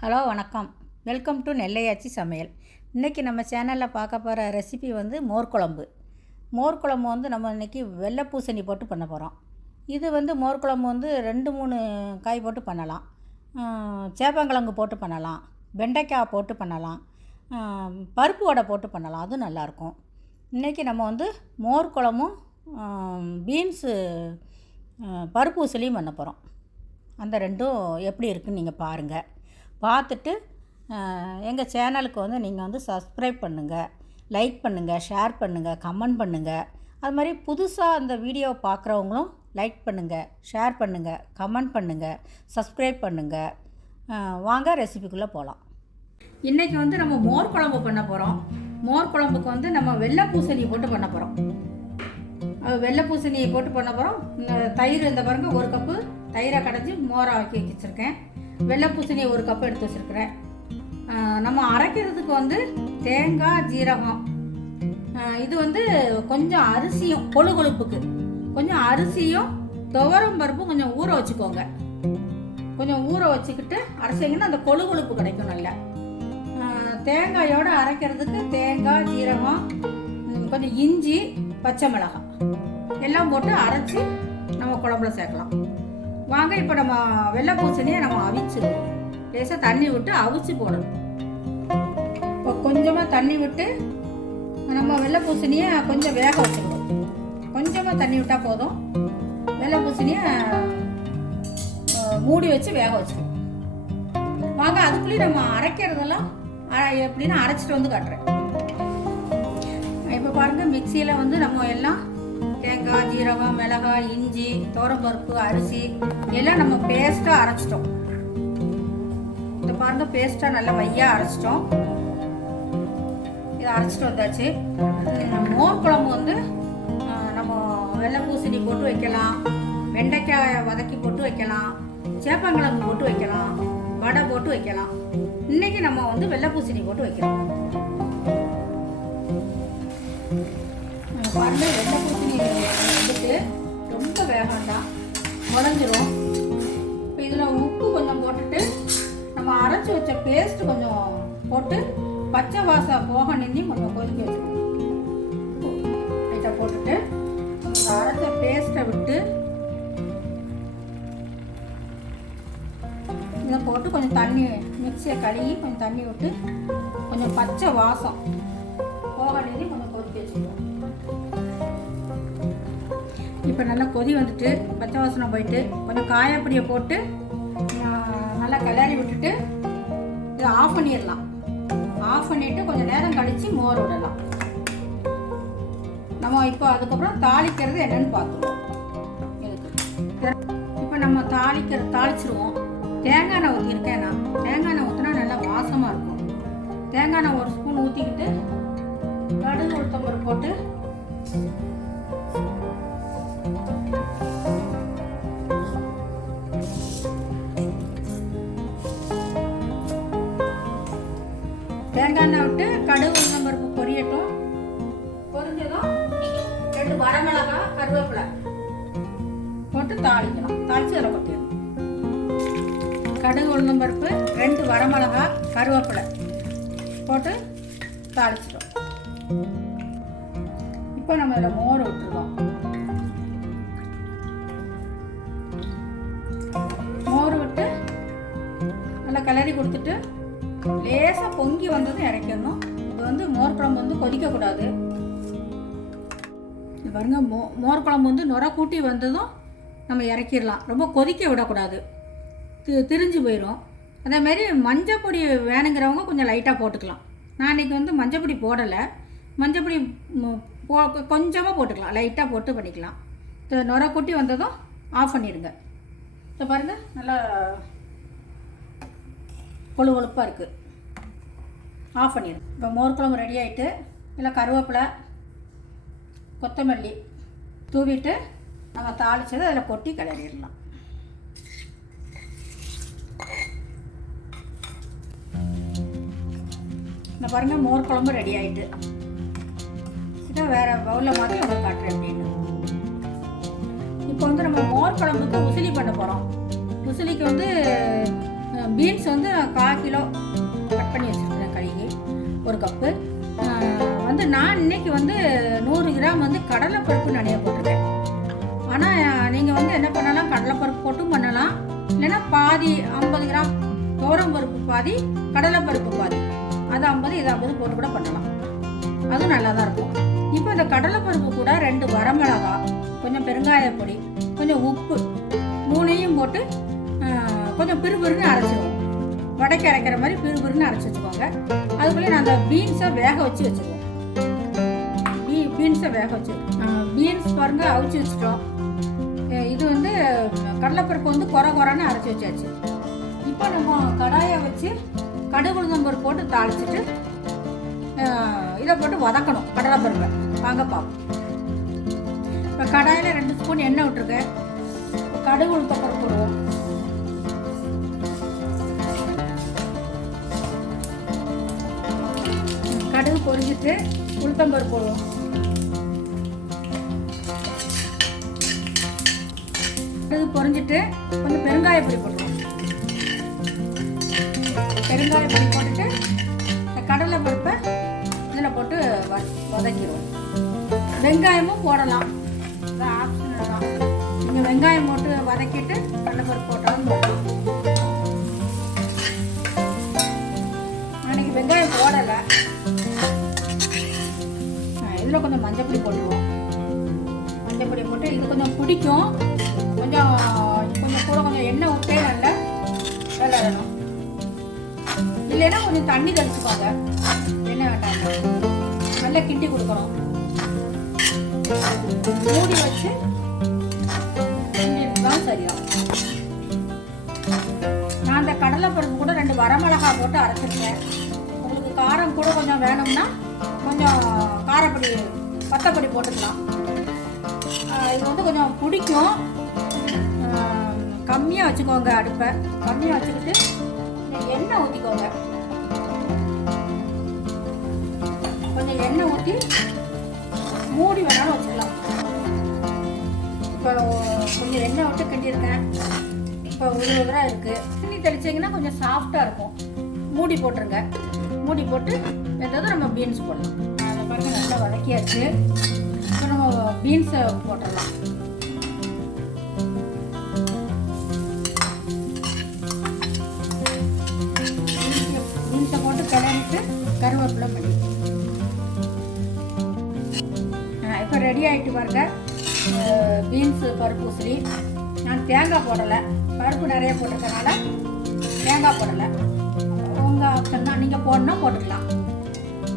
Hello வணக்கம். Welcome to நெல்லையாச்சி சமையல். இன்றைக்கி நம்ம சேனலில் பார்க்க போகிற ரெசிபி வந்து மோர் குழம்பு. மோர் குழம்பு வந்து நம்ம இன்றைக்கி வெள்ளை பூசணி போட்டு பண்ண போகிறோம். இது வந்து மோர் குழம்பு வந்து 2-3 காய் போட்டு பண்ணலாம். சேப்பங்கிழங்கு போட்டு பண்ணலாம், வெண்டைக்காய் போட்டு பண்ணலாம், பருப்பு வடை போட்டு பண்ணலாம், அதுவும் நல்லாயிருக்கும். இன்றைக்கி நம்ம வந்து மோர் குழம்பும் பீன்ஸு பருப்பு உசிலியும் பண்ண போகிறோம். அந்த ரெண்டும் எப்படி இருக்குதுன்னு நீங்கள் பாருங்கள். பார்த்துட்டு எங்கள் சேனலுக்கு வந்து நீங்கள் வந்து சப்ஸ்கிரைப் பண்ணுங்கள், லைக் பண்ணுங்கள், ஷேர் பண்ணுங்கள், கமெண்ட் பண்ணுங்கள். அது மாதிரி புதுசாக அந்த வீடியோவை பார்க்குறவங்களும் லைக் பண்ணுங்கள், ஷேர் பண்ணுங்கள், கமெண்ட் பண்ணுங்கள், சப்ஸ்கிரைப் பண்ணுங்கள். வாங்க ரெசிபிக்குள்ளே போகலாம். இன்றைக்கி வந்து நம்ம மோர் குழம்பு பண்ண போகிறோம். மோர் குழம்புக்கு வந்து நம்ம வெள்ளை பூசணி போட்டு பண்ண போகிறோம். வெள்ளை பூசணியை போட்டு பண்ண போகிறோம். தயிர் இந்த பாருங்க, 1 கப்பு தயிரை கடைஞ்சி மோராக ஆக்கி வச்சுருக்கேன். வெள்ளை பூசணியை 1 கப்பு எடுத்து வச்சுருக்கிறேன். நம்ம அரைக்கிறதுக்கு வந்து தேங்காய், ஜீரகம், இது வந்து கொஞ்சம் அரிசியும், கொழுப்புக்கு கொஞ்சம் அரிசியும் துவரம் பருப்பும் கொஞ்சம் ஊற வச்சுக்கோங்க. கொஞ்சம் ஊற வச்சுக்கிட்டு அரைச்சிங்கன்னா அந்த கொழுப்பு கிடைக்கும் நல்லா. தேங்காயோடு அரைக்கிறதுக்கு தேங்காய், ஜீரகம், கொஞ்சம் இஞ்சி, பச்சை மிளகாய் எல்லாம் போட்டு அரைச்சி நம்ம குழம்புல சேர்க்கலாம். வாங்க இப்போ நம்ம வெள்ளை பூசணியை நம்ம அவிச்சிடுவோம். லேசாக தண்ணி விட்டு அவிச்சு போடணும். இப்போ கொஞ்சமாக தண்ணி விட்டு நம்ம வெள்ளை பூசணியை கொஞ்சம் வேக வச்சுக்கணும். கொஞ்சமாக தண்ணி விட்டால் போதும். வெள்ளை பூசணியை மூடி வச்சு வேக வச்சுக்கணும். வாங்க அதுக்குள்ளேயும் நம்ம அரைக்கிறதெல்லாம் எப்படின்னு அரைச்சிட்டு வந்து காட்டுறேன். இப்போ பாருங்கள், மிக்சியில் வந்து நம்ம எல்லாம் தேங்காய், ஜீரகம், மிளகாய், இஞ்சி, துவரம்பருப்பு, அரிசி எல்லாம் நம்ம பேஸ்ட்டாக அரைச்சிட்டோம். இந்த பாருங்க, பேஸ்ட்டாக நல்லா மையாக அரைச்சிட்டோம். இதை அரைச்சிட்டு வந்தாச்சு. மோர் குழம்பு வந்து நம்ம வெள்ளை பூசணி போட்டு வைக்கலாம், வெண்டைக்காய் வதக்கி போட்டு வைக்கலாம், சேப்பங்கிழங்கு போட்டு வைக்கலாம், வடை போட்டு வைக்கலாம். இன்னைக்கு நம்ம வந்து வெள்ளை பூசணி போட்டு வைக்கிறோம். பாருங்க, வெள்ளை பூசணி வந்துட்டு ரொம்ப வேகாண்டாம், உடஞ்சிரும். இப்போ இதில் உப்பு கொஞ்சம் போட்டுட்டு நம்ம அரைச்சி வச்ச பேஸ்ட் கொஞ்சம் போட்டு பச்சை வாசம் போக நின்று கொஞ்சம் கொதிக்க வச்சுக்கணும். லைட்டாக போட்டுட்டு அந்த அரைச்ச பேஸ்ட்டை விட்டு இதை போட்டு கொஞ்சம் தண்ணி, மிக்சியை கழுவி கொஞ்சம் தண்ணி விட்டு கொஞ்சம் பச்சை வாசம் போக நின்று கொஞ்சம் கொதிக்க வச்சுக்கணும். இப்போ நல்லா கொதி வந்துட்டு பச்சை வாசனை போயிட்டு கொஞ்சம் காயப்பொடியை போட்டு நல்லா கிளறி விட்டுட்டு இதை ஆஃப் பண்ணிடலாம். ஆஃப் பண்ணிவிட்டு கொஞ்சம் நேரம் கழித்து மோர் விடலாம். நம்ம இப்போ அதுக்கப்புறம் தாளிக்கிறது என்னன்னு பார்த்துருவோம். இப்போ நம்ம தாளிச்சிருவோம். தேங்காய் எண்ணெய் ஊற்றிருக்கேன். நான் தேங்காய் எண்ணெய் ஊற்றினா நல்லா வாசமாக இருக்கும். தேங்காய் எண்ணெய் 1 ஸ்பூன் ஊற்றிக்கிட்டு கடுகு, உளுத்தம்பருப்பு போட்டு தேங்காய் எண்ணெய் விட்டு கடுகு, உளுத்தம்பருப்பு பொரியட்டும். பொரிஞ்சதும் 2 வரமிளகாய், கருவேப்பிலை போட்டு தாளிக்கலாம். தாளிச்சு அதில் கொட்டிடணும். கடுகு, உளுத்தம்பருப்பு, 2 வரமிளகாய், கருவேப்பிலை போட்டு தாளிச்சிட்டோம். இப்போ நம்ம இதில் மோர் விட்டுருக்கோம். மோர் விட்டு நல்லா கிளறி கொடுத்துட்டு லேசாக பொங்கி வந்ததும் இறக்கிடணும். இது வந்து மோர் குழம்பு வந்து கொதிக்கக்கூடாது. இது பாருங்க, மோர் குழம்பு வந்து நுர கூட்டி வந்ததும் நம்ம இறக்கிடலாம். ரொம்ப கொதிக்க விடக்கூடாது, திரிஞ்சு போயிடும். அதேமாரி மஞ்சள் பொடி வேணுங்கிறவங்க கொஞ்சம் லைட்டாக போட்டுக்கலாம். நான் இன்றைக்கி வந்து மஞ்சள் பொடி போடலை. மஞ்சள் பொடி கொஞ்சமாக போட்டுக்கலாம், லைட்டாக போட்டு பண்ணிக்கலாம். நுர கூட்டி வந்ததும் ஆஃப் பண்ணிடுங்க. இப்போ பாருங்கள், நல்லா கொழுப்பாக இருக்குது. ஆஃப் பண்ணிடுங்க. இப்போ மோர் குழம்பு ரெடி ஆகிட்டு இல்லை கருவேப்பிலை, கொத்தமல்லி தூவிட்டு நம்ம தாளித்ததை அதில் கொட்டி கிளறிடலாம். இந்த பாருங்கள், மோர் குழம்பு ரெடி ஆகிட்டு. இதை வேறு பவுலில் மாற்றி உங்களுக்கு காட்டுறேன் அப்படின்னு. இப்போ வந்து நம்ம மோர் குழம்புக்கு உசிலி பண்ண போகிறோம். உசிலிக்கு வந்து பீன்ஸ் வந்து 1/4 கிலோ கட் பண்ணி வச்சுருக்கிறேன் கழுகி. 1 கப்பு வந்து நான் இன்றைக்கி வந்து 100 கிராம் வந்து கடலைப்பருப்பு நிறைய போட்டிருக்கேன். ஆனால் நீங்கள் வந்து என்ன பண்ணலாம், கடலைப்பருப்பு போட்டும் பண்ணலாம், இல்லைன்னா பாதி 50 கிராம் துவரம்பருப்பு பாதி கடலைப்பருப்பு பாதி, அது 50 இது 50 போட்டு கூட பண்ணலாம். அதுவும் நல்லா தான் இருக்கும். இப்போ இந்த கடலைப்பருப்பு கூட 2 வரமிளகா, கொஞ்சம் பெருங்காயப்பொடி, கொஞ்சம் உப்பு 3ஐயும் போட்டு கொஞ்சம் பிறுபிறுன்னு அரைச்சிடுவோம். வடைக்கு அரைக்கிற மாதிரி பிறுபிறுன்னு அரைச்சி வச்சுக்கோங்க. அதுக்குள்ளே நான் அந்த பீன்ஸை வேக வச்சுருவோம். பீன்ஸை வேக வச்சு பீன்ஸ் பாருங்க அவிச்சு வச்சுட்டோம். இது வந்து கடலைப்பருப்பு வந்து குறைன்னு அரைச்சி வச்சாச்சு. இப்போ நம்ம கடாயை வச்சு கடுகு உளுந்தம்பருப்பு போட்டு தாளிச்சிட்டு இதை போட்டு வதக்கணும் கடலைப்பருப்பை. வாங்க பார்ப்போம். இப்போ கடாயில் 2 ஸ்பூன் எண்ணெய் விட்டுருக்கேன். கடுகு உளுந்தம்பருப்பு போடுவோம். கடுகு பொரிஞ்சிட்டு உளுத்தம்பருப்பு போடுவோம். கடுகு பொரிஞ்சிட்டு கொஞ்சம் பெருங்காயப்பொடி போடுவோம். பெருங்காயப்பொடி போட்டுட்டு இந்த கடலை பருப்பை இதில் போட்டு வதக்கிடுவோம். வெங்காயமும் போடலாம், ஆப்ஷனல் தான். நீங்கள் வெங்காயம் போட்டு வதக்கிட்டு கடலைப்பருப்பு போட்டாலும் போடலாம். அன்றைக்கி வெங்காயம் போடலை. இதில் கொஞ்சம் மஞ்சப்பொடி போட்டுருவோம். மஞ்சப்பொடி போட்டு இது கொஞ்சம் பிடிக்கும், கொஞ்சம் கூட கொஞ்சம் எண்ணெய் விட்டே நல்லா விளையாடணும். இல்லைன்னா கொஞ்சம் தண்ணி தெளிச்சுக்கோங்க, எண்ணெய் வேண்டாம். நல்லா கிண்டி கொடுக்கணும். மூடி வச்சு தான் சரியாகும். நான் அந்த கடலைப்பருப்பு கூட 2 வரமிளகா போட்டு அரைச்சிருக்கேன். உங்களுக்கு காரம் கூட கொஞ்சம் வேணும்னா கொஞ்சம் காரப்பொடி பத்தப்பொடி போட்டுக்கலாம். இது வந்து கொஞ்சம் பிடிக்கும். கம்மியாக வச்சுக்கோங்க, அடுப்பை கம்மியாக வச்சுக்கிட்டு எண்ணெய் ஊற்றிக்கோங்க. கொஞ்சம் எண்ணெய் ஊற்றி மூடி வேணாலும் வச்சுக்கலாம். இப்போ கொஞ்சம் எண்ணெய் விட்டு கிண்டியிருக்கேன். இப்போ உதிராக இருக்குது. தண்ணி தெளிச்சிங்கன்னா கொஞ்சம் சாஃப்டாக இருக்கும். மூடி போட்டுருங்க. மூடி போட்டு வெந்ததும் நம்ம பீன்ஸ் போடலாம். அதை பாருங்கள் நல்லா வதக்கியாச்சு. இப்போ நம்ம பீன்ஸை போட்டுடலாம். பீன்ஸை போட்டு கிளறிட்டு கருவேப்பிலை பண்ணி இப்போ ரெடி ஆகிட்டு பாருங்க. பீன்ஸு பருப்பு உசிலி. நான் தேங்காய் போடலை, பருப்பு நிறைய போட்டிருக்கனால தேங்காய் போடலை. உங்கள் ஆப்ஷன் தான், நீங்கள் போடணும்னா போட்டுக்கலாம்.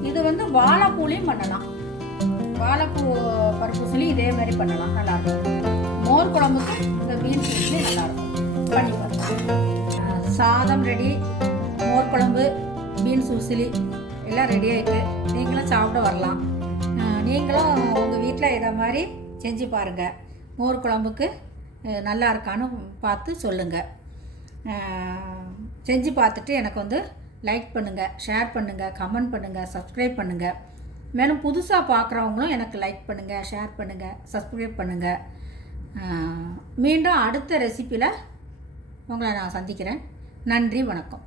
இது வந்து வாழைப்பூலையும் பண்ணலாம். வாழைப்பூ பருப்பு உசிலி இதே மாதிரி பண்ணலாம், நல்லாயிருக்கும். மோர் குழம்புக்கு இந்த பீன்ஸ் உசிலி நல்லாயிருக்கும், பண்ணி பாருங்கள். சாதம் ரெடி, மோர் குழம்பு, பீன்ஸ் உசிலி எல்லாம் ரெடி ஆகிட்டு நீங்களும் சாப்பிட வரலாம். நீங்களும் உங்கள் வீட்டில் இதை மாதிரி செஞ்சு பாருங்கள். மோர் குழம்புக்கு நல்லா இருக்கான்னு பார்த்து சொல்லுங்கள். செஞ்சு பார்த்துட்டு எனக்கு வந்து லைக் பண்ணுங்கள், ஷேர் பண்ணுங்கள், கமெண்ட் பண்ணுங்கள், சப்ஸ்கிரைப் பண்ணுங்கள். மேலும் புதுசாக பார்க்குறவங்களும் எனக்கு லைக் பண்ணுங்கள், ஷேர் பண்ணுங்கள், சப்ஸ்கிரைப் பண்ணுங்கள். மீண்டும் அடுத்த ரெசிப்பியில் உங்களை நான் சந்திக்கிறேன். நன்றி, வணக்கம்.